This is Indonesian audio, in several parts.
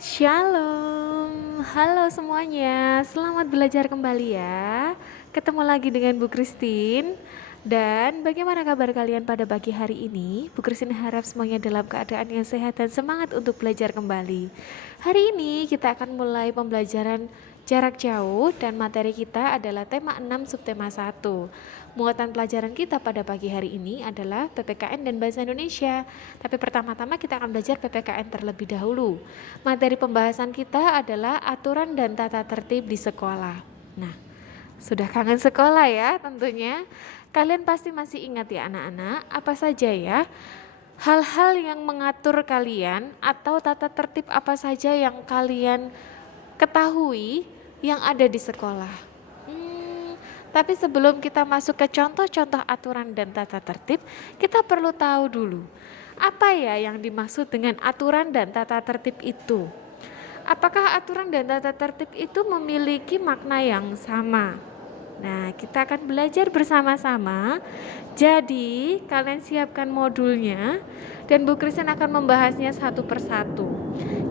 Shalom, halo semuanya, selamat belajar kembali ya. Ketemu lagi dengan Bu Christine. Dan bagaimana kabar kalian pada pagi hari ini? Bu Christine harap semuanya dalam keadaan yang sehat dan semangat untuk belajar kembali. Hari ini kita akan mulai pembelajaran jarak jauh dan materi kita adalah tema 6 subtema 1. Muatan pelajaran kita pada pagi hari ini adalah PPKN dan Bahasa Indonesia. Tapi pertama-tama kita akan belajar PPKN terlebih dahulu. Materi pembahasan kita adalah aturan dan tata tertib di sekolah. Nah, sudah kangen sekolah ya tentunya. Kalian pasti masih ingat ya anak-anak, apa saja ya hal-hal yang mengatur kalian atau tata tertib apa saja yang kalian ketahui yang ada di sekolah. Tapi sebelum kita masuk ke contoh-contoh aturan dan tata tertib, kita perlu tahu dulu, apa ya yang dimaksud dengan aturan dan tata tertib itu? Apakah aturan dan tata tertib itu memiliki makna yang sama? Nah, kita akan belajar bersama-sama. Jadi, kalian siapkan modulnya dan Bu Christine akan membahasnya satu persatu.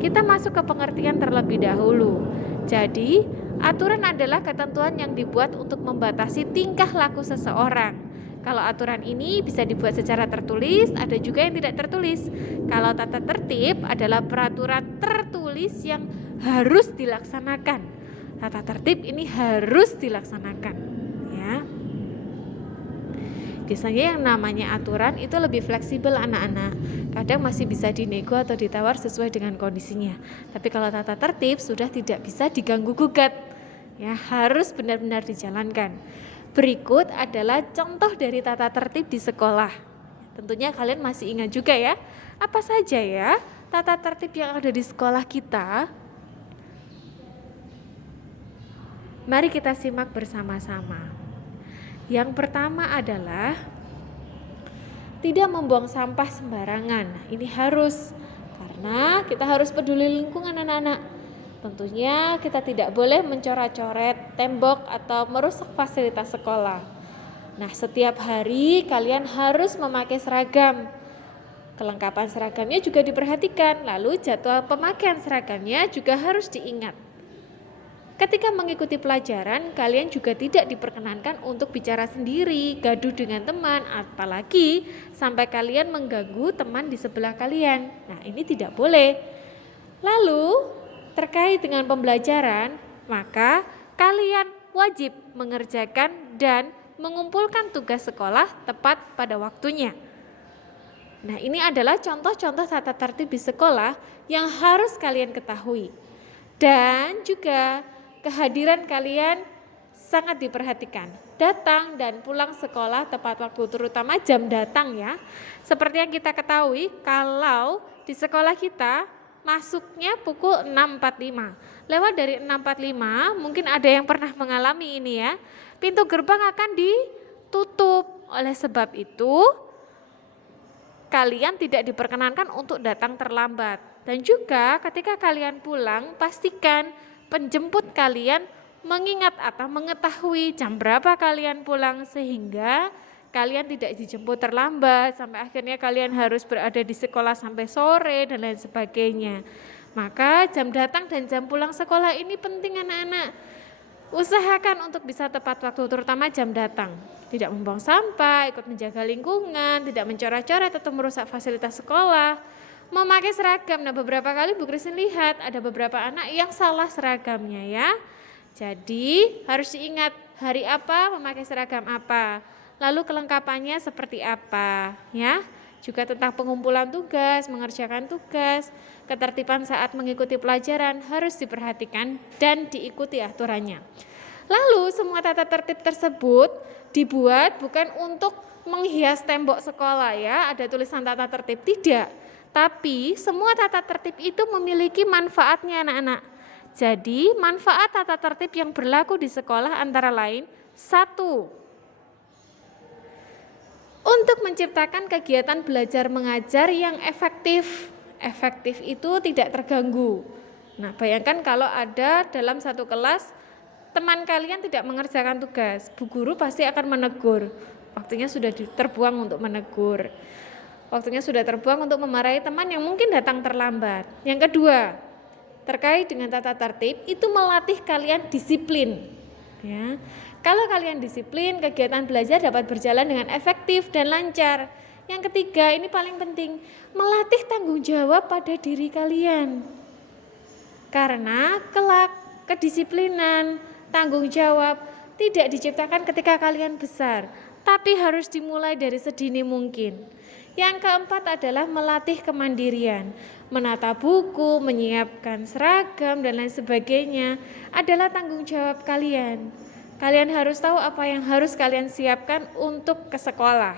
Kita masuk ke pengertian terlebih dahulu. Jadi, aturan adalah ketentuan yang dibuat untuk membatasi tingkah laku seseorang. Kalau aturan ini bisa dibuat secara tertulis, ada juga yang tidak tertulis. Kalau tata tertib adalah peraturan tertulis yang harus dilaksanakan. Tata tertib ini harus dilaksanakan, ya. Biasanya yang namanya aturan itu lebih fleksibel anak-anak. Kadang masih bisa dinego atau ditawar sesuai dengan kondisinya. Tapi kalau tata tertib sudah tidak bisa diganggu gugat. Ya, harus benar-benar dijalankan. Berikut adalah contoh dari tata tertib di sekolah. Tentunya kalian masih ingat juga ya. Apa saja ya tata tertib yang ada di sekolah kita? Mari kita simak bersama-sama. Yang pertama adalah tidak membuang sampah sembarangan. Ini harus, karena kita harus peduli lingkungan anak-anak. Tentunya kita tidak boleh mencoret-coret tembok atau merusak fasilitas sekolah. Nah, setiap hari kalian harus memakai seragam. Kelengkapan seragamnya juga diperhatikan, lalu jadwal pemakaian seragamnya juga harus diingat. Ketika mengikuti pelajaran, kalian juga tidak diperkenankan untuk bicara sendiri, gaduh dengan teman, apalagi sampai kalian mengganggu teman di sebelah kalian. Nah, ini tidak boleh. Lalu, terkait dengan pembelajaran, maka kalian wajib mengerjakan dan mengumpulkan tugas sekolah tepat pada waktunya. Nah, ini adalah contoh-contoh tata tertib di sekolah yang harus kalian ketahui. Dan juga kehadiran kalian sangat diperhatikan. Datang dan pulang sekolah tepat waktu, terutama jam datang ya. Seperti yang kita ketahui, kalau di sekolah kita masuknya pukul 6.45. Lewat dari 6.45, mungkin ada yang pernah mengalami ini ya. Pintu gerbang akan ditutup. Oleh sebab itu, kalian tidak diperkenankan untuk datang terlambat. Dan juga ketika kalian pulang, pastikan penjemput kalian mengingat atau mengetahui jam berapa kalian pulang sehingga kalian tidak dijemput terlambat sampai akhirnya kalian harus berada di sekolah sampai sore dan lain sebagainya. Maka jam datang dan jam pulang sekolah ini penting anak-anak. Usahakan untuk bisa tepat waktu, terutama jam datang. Tidak membuang sampah, ikut menjaga lingkungan, tidak mencoret-coret atau merusak fasilitas sekolah. Memakai seragam, nah beberapa kali Bu Christine lihat ada beberapa anak yang salah seragamnya ya. Jadi harus diingat hari apa memakai seragam apa, lalu kelengkapannya seperti apa ya. Juga tentang pengumpulan tugas, mengerjakan tugas, ketertiban saat mengikuti pelajaran harus diperhatikan dan diikuti aturannya. Lalu semua tata tertib tersebut dibuat bukan untuk menghias tembok sekolah ya, ada tulisan tata tertib, tidak. Tapi semua tata tertib itu memiliki manfaatnya anak-anak. Jadi manfaat tata tertib yang berlaku di sekolah antara lain, 1. Untuk menciptakan kegiatan belajar mengajar yang efektif. Efektif itu tidak terganggu. Nah, bayangkan kalau ada dalam satu kelas teman kalian tidak mengerjakan tugas, Bu Guru pasti akan menegur. Waktunya sudah terbuang untuk menegur. Waktunya sudah terbuang untuk memarahi teman yang mungkin datang terlambat. Yang kedua, terkait dengan tata tertib itu melatih kalian disiplin. Ya. Kalau kalian disiplin, kegiatan belajar dapat berjalan dengan efektif dan lancar. Yang ketiga, ini paling penting, melatih tanggung jawab pada diri kalian. Karena kelak kedisiplinan, tanggung jawab tidak diciptakan ketika kalian besar, tapi harus dimulai dari sedini mungkin. Yang keempat adalah melatih kemandirian. Menata buku, menyiapkan seragam, dan lain sebagainya adalah tanggung jawab kalian. Kalian harus tahu apa yang harus kalian siapkan untuk ke sekolah.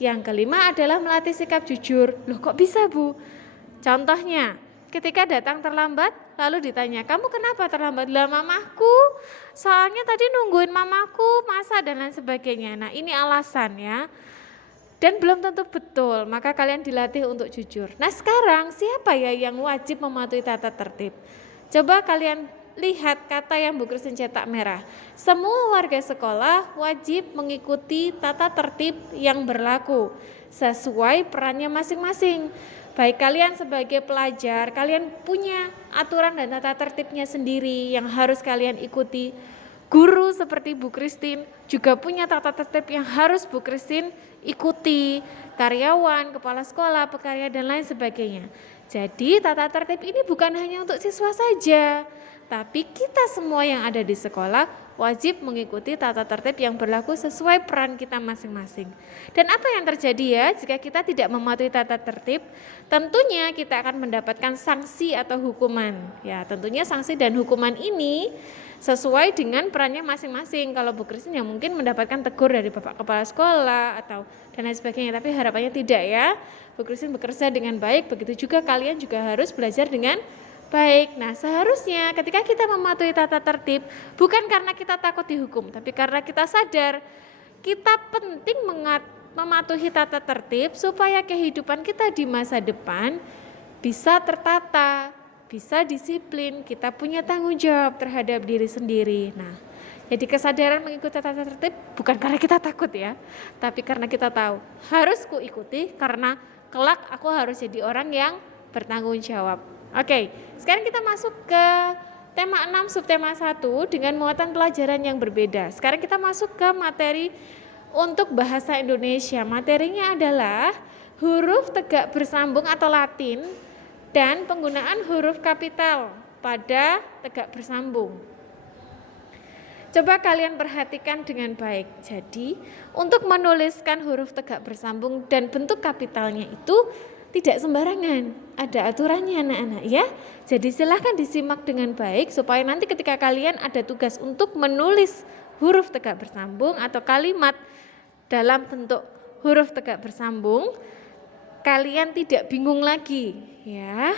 Yang kelima adalah melatih sikap jujur. Loh kok bisa Bu? Contohnya, ketika datang terlambat, lalu ditanya, kamu kenapa terlambat? Lah mamaku, soalnya tadi nungguin mamaku, masa dan lain sebagainya. Nah ini alasan ya. Dan belum tentu betul, maka kalian dilatih untuk jujur. Nah sekarang siapa ya yang wajib mematuhi tata tertib? Coba kalian lihat kata yang Bu Christine cetak merah. Semua warga sekolah wajib mengikuti tata tertib yang berlaku sesuai perannya masing-masing. Baik kalian sebagai pelajar, kalian punya aturan dan tata tertibnya sendiri yang harus kalian ikuti. Guru seperti Bu Christine juga punya tata tertib yang harus Bu Christine ikuti. Karyawan, kepala sekolah, pekarya dan lain sebagainya. Jadi tata tertib ini bukan hanya untuk siswa saja, tapi kita semua yang ada di sekolah wajib mengikuti tata tertib yang berlaku sesuai peran kita masing-masing. Dan apa yang terjadi ya jika kita tidak mematuhi tata tertib? Tentunya kita akan mendapatkan sanksi atau hukuman. Ya, tentunya sanksi dan hukuman ini sesuai dengan perannya masing-masing. Kalau Bu Christine yang mungkin mendapatkan tegur dari Bapak Kepala Sekolah atau dan lain sebagainya, tapi harapannya tidak ya. Bu Christine bekerja dengan baik, begitu juga kalian juga harus belajar dengan baik. Nah seharusnya ketika kita mematuhi tata tertib bukan karena kita takut dihukum, tapi karena kita sadar kita penting mematuhi tata tertib supaya kehidupan kita di masa depan bisa tertata, bisa disiplin, kita punya tanggung jawab terhadap diri sendiri. Nah, jadi kesadaran mengikuti tata tertib bukan karena kita takut ya, tapi karena kita tahu harus kuikuti karena kelak aku harus jadi orang yang bertanggung jawab. Oke, sekarang kita masuk ke tema 6 subtema 1 dengan muatan pelajaran yang berbeda. Sekarang kita masuk ke materi untuk bahasa Indonesia. Materinya adalah huruf tegak bersambung atau Latin dan penggunaan huruf kapital pada tegak bersambung. Coba kalian perhatikan dengan baik. Jadi, untuk menuliskan huruf tegak bersambung dan bentuk kapitalnya itu tidak sembarangan, ada aturannya anak-anak ya. Jadi silahkan disimak dengan baik supaya nanti ketika kalian ada tugas untuk menulis huruf tegak bersambung atau kalimat dalam bentuk huruf tegak bersambung, kalian tidak bingung lagi ya.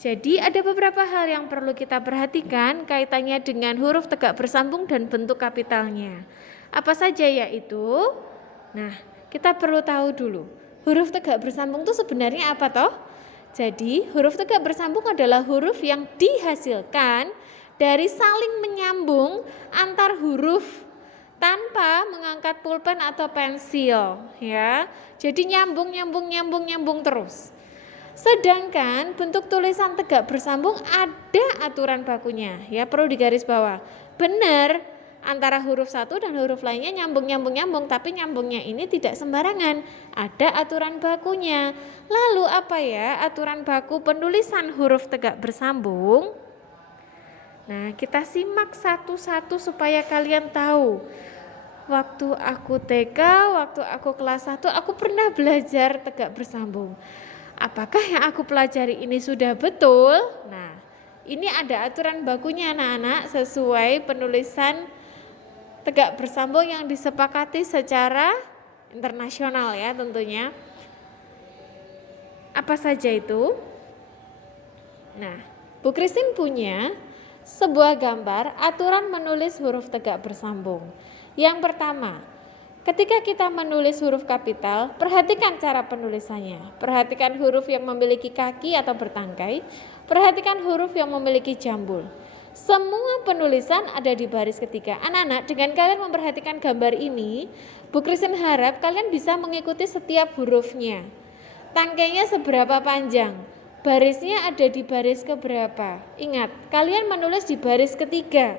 Jadi ada beberapa hal yang perlu kita perhatikan kaitannya dengan huruf tegak bersambung dan bentuk kapitalnya. Apa saja yaitu? Nah, kita perlu tahu dulu. Huruf tegak bersambung itu sebenarnya apa toh? Jadi huruf tegak bersambung adalah huruf yang dihasilkan dari saling menyambung antar huruf tanpa mengangkat pulpen atau pensil ya. Jadi nyambung terus. Sedangkan bentuk tulisan tegak bersambung ada aturan bakunya ya, perlu digaris bawah. Benar, antara huruf satu dan huruf lainnya nyambung, tapi nyambungnya ini tidak sembarangan, ada aturan bakunya. Lalu apa ya aturan baku penulisan huruf tegak bersambung? Nah, kita simak satu-satu supaya kalian tahu. Waktu aku TK, waktu aku kelas 1, aku pernah belajar tegak bersambung. Apakah yang aku pelajari ini sudah betul? Nah, ini ada aturan bakunya anak-anak sesuai penulisan tegak bersambung yang disepakati secara internasional ya tentunya. Apa saja itu? Nah, Bu Christine punya sebuah gambar aturan menulis huruf tegak bersambung. Yang pertama, ketika kita menulis huruf kapital, perhatikan cara penulisannya. Perhatikan huruf yang memiliki kaki atau bertangkai, perhatikan huruf yang memiliki jambul. Semua penulisan ada di baris ketiga. Anak-anak, dengan kalian memperhatikan gambar ini, Bu Christine harap kalian bisa mengikuti setiap hurufnya. Tangkainya seberapa panjang? barisnya ada di baris keberapa? Ingat, kalian menulis di baris ketiga.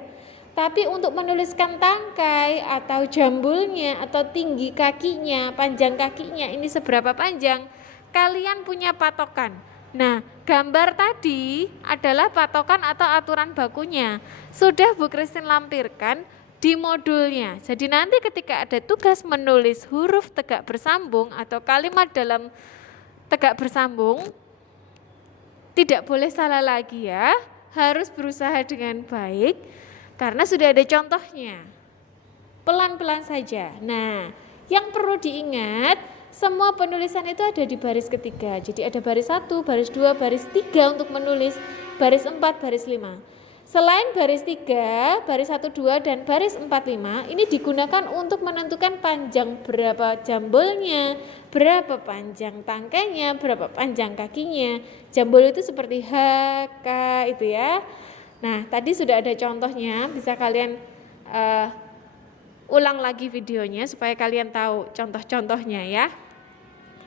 Tapi untuk menuliskan tangkai atau jambulnya atau tinggi kakinya, panjang kakinya ini seberapa panjang, kalian punya patokan. Nah, gambar tadi adalah patokan atau aturan bakunya. Sudah Bu Christine lampirkan di modulnya. Jadi nanti ketika ada tugas menulis huruf tegak bersambung atau kalimat dalam tegak bersambung, tidak boleh salah lagi ya, harus berusaha dengan baik karena sudah ada contohnya. Pelan-pelan saja. Nah, yang perlu diingat, semua penulisan itu ada di baris ketiga. Jadi ada baris 1, baris 2, baris 3 untuk menulis, baris 4, baris 5. Selain baris 3, baris 1, 2, dan baris 4, 5, ini digunakan untuk menentukan panjang berapa jambulnya, berapa panjang tangkainya, berapa panjang kakinya. Jambul itu seperti H, K itu ya. Nah, tadi sudah ada contohnya, bisa kalian ulang lagi videonya supaya kalian tahu contoh-contohnya ya.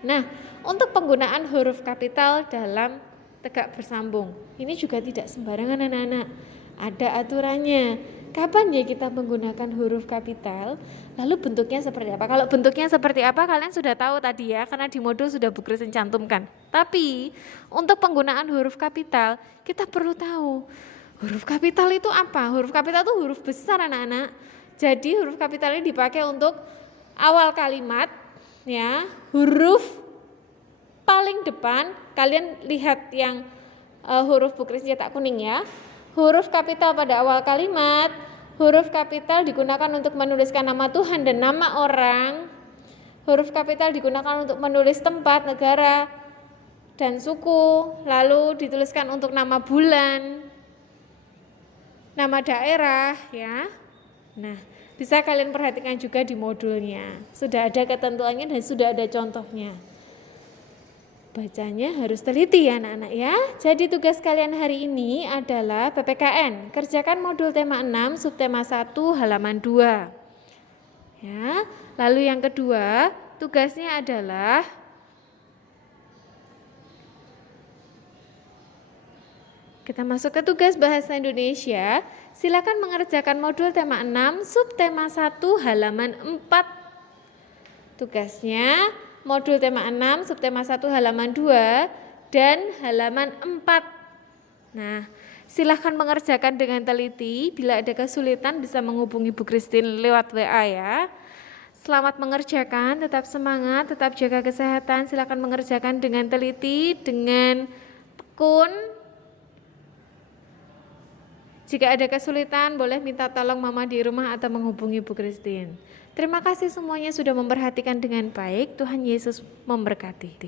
Nah, untuk penggunaan huruf kapital dalam tegak bersambung, ini juga tidak sembarangan anak-anak. Ada aturannya. Kapan ya kita menggunakan huruf kapital? Lalu bentuknya seperti apa? Kalau bentuknya seperti apa kalian sudah tahu tadi ya, karena di modul sudah Bu Christine cantumkan. Tapi untuk penggunaan huruf kapital, kita perlu tahu huruf kapital itu apa? Huruf kapital itu huruf besar anak-anak. Jadi huruf kapital ini dipakai untuk awal kalimat ya, huruf paling depan. Kalian lihat yang huruf Bu Christine cetak kuning ya. Huruf kapital pada awal kalimat, huruf kapital digunakan untuk menuliskan nama Tuhan dan nama orang. Huruf kapital digunakan untuk menulis tempat, negara, dan suku. Lalu dituliskan untuk nama bulan, nama daerah ya. Nah, bisa kalian perhatikan juga di modulnya. Sudah ada ketentuannya dan sudah ada contohnya. Bacanya harus teliti ya anak-anak ya. Jadi tugas kalian hari ini adalah PPKN. Kerjakan modul tema 6, subtema 1, halaman 2. Ya. Lalu yang kedua, tugasnya adalah kita masuk ke tugas bahasa Indonesia. Silakan mengerjakan modul tema 6, subtema 1, halaman 4. Tugasnya modul tema 6, subtema 1, halaman 2, dan halaman 4. Nah, silahkan mengerjakan dengan teliti. Bila ada kesulitan bisa menghubungi Bu Christine lewat WA ya. Selamat mengerjakan, tetap semangat, tetap jaga kesehatan. Silahkan mengerjakan dengan teliti, dengan tekun. Jika ada kesulitan, boleh minta tolong mama di rumah atau menghubungi Bu Christine. Terima kasih semuanya sudah memperhatikan dengan baik. Tuhan Yesus memberkati.